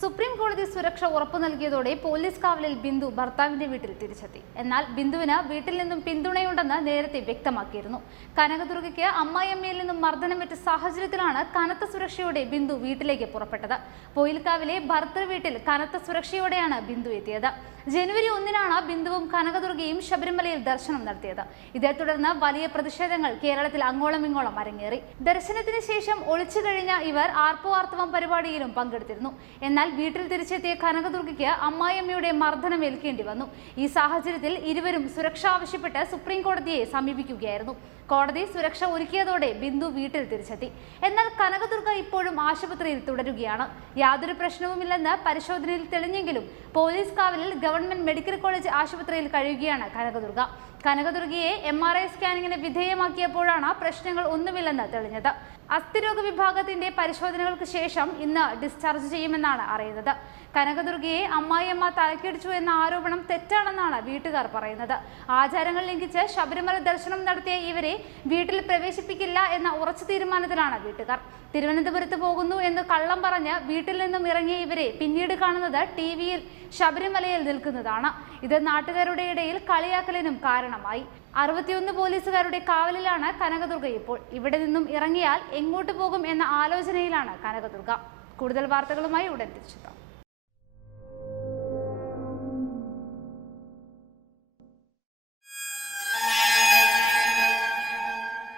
Supreme കോടതി സുരക്ഷ ഉറപ്പു നൽകിയതോടെ പോലീസ് കാവലിൽ ബിന്ദു ഭർത്താവിന്റെ വീട്ടിൽ തിരിച്ചെത്തി. എന്നാൽ ബിന്ദുവിന് വീട്ടിൽ നിന്നും പിന്തുണയുണ്ടെന്ന് നേരത്തെ വ്യക്തമാക്കിയിരുന്നു. കനകദുർഗയ്ക്ക് അമ്മായിയമ്മയിൽ നിന്നും മർദ്ദനം മർദ്ദനമേറ്റ സാഹചര്യത്തിലാണ് കനത്ത സുരക്ഷയോടെ ബിന്ദു വീട്ടിലേക്ക് പുറപ്പെട്ടത്. പോയിൽക്കാവിലെ ഭർത്തൃ വീട്ടിൽ കനത്ത സുരക്ഷയോടെയാണ് ബിന്ദു എത്തിയത്. ജനുവരി ഒന്നിനാണ് ബിന്ദുവും കനകദുർഗയും ശബരിമലയിൽ ദർശനം നടത്തിയത്. ഇതേ തുടർന്ന് വലിയ പ്രതിഷേധങ്ങൾ കേരളത്തിൽ അങ്ങോളം ഇങ്ങോളം അരങ്ങേറി. ദർശനത്തിന് ശേഷം ഒളിച്ചു കഴിഞ്ഞ ഇവർ ആർപ്പുവാർത്തവം പരിപാടിയിലും പങ്കെടുത്തിരുന്നു. എന്നാൽ വീട്ടിൽ തിരിച്ചെത്തിയ കനകദുർഗയ്ക്ക് അമ്മായിയമ്മയുടെ മർദ്ദനം ഏൽക്കേണ്ടി വന്നു. ഈ സാഹചര്യത്തിൽ ഇരുവരും സുരക്ഷ ആവശ്യപ്പെട്ട് സുപ്രീം കോടതിയെ സമീപിക്കുകയായിരുന്നു. കോടതി സുരക്ഷ ഒരുക്കിയതോടെ ബിന്ദു വീട്ടിൽ തിരിച്ചെത്തി. എന്നാൽ കനകദുർഗ ഇപ്പോഴും ആശുപത്രിയിൽ തുടരുകയാണ്. യാതൊരു പ്രശ്നവുമില്ലെന്ന് പരിശോധനയിൽ തെളിഞ്ഞെങ്കിലും പോലീസ് കാവലിൽ ഗവൺമെന്റ് മെഡിക്കൽ കോളേജ് ആശുപത്രിയിൽ കഴിയുകയാണ് കനകദുർഗ. കനകദുർഗയെ എം ആർ ഐ സ്കാനിങ്ങിന് വിധേയമാക്കിയപ്പോഴാണ് പ്രശ്നങ്ങൾ ഒന്നുമില്ലെന്ന് തെളിഞ്ഞത്. അസ്ഥിരോഗ വിഭാഗത്തിന്റെ പരിശോധനകൾക്ക് ശേഷം ഇന്ന് ഡിസ്ചാർജ് ചെയ്യുമെന്നാണ് അറിയുന്നത് കനകദുർഗയെ അമ്മായിയമ്മ തലക്കിടിച്ചു എന്ന ആരോപണം തെറ്റാണെന്നാണ് വീട്ടുകാർ പറയുന്നത്. ആചാരങ്ങൾ ലംഘിച്ച് ശബരിമല ദർശനം നടത്തിയ ഇവരെ വീട്ടിൽ പ്രവേശിപ്പിക്കില്ല എന്ന ഉറച്ച തീരുമാനത്തിലാണ് വീട്ടുകാർ. തിരുവനന്തപുരത്ത് പോകുന്നു എന്ന് കള്ളം പറഞ്ഞ് വീട്ടിൽ നിന്നും ഇറങ്ങിയ ഇവരെ പിന്നീട് കാണുന്നത് ടി വിയിൽ ശബരിമലയിൽ നിൽക്കുന്നതാണ്. ഇത് നാട്ടുകാരുടെ ഇടയിൽ കളിയാക്കലിനും കാരണമായി. അറുപത്തിയൊന്ന് പോലീസുകാരുടെ കാവലിലാണ് കനകദുർഗ ഇപ്പോൾ. ഇവിടെ നിന്നും ഇറങ്ങിയാൽ എങ്ങോട്ട് പോകും എന്ന ആലോചനയിലാണ് കനകദുർഗ. കൂടുതൽ വാർത്തകളുമായി ഉടൻ തിരിച്ചെത്താം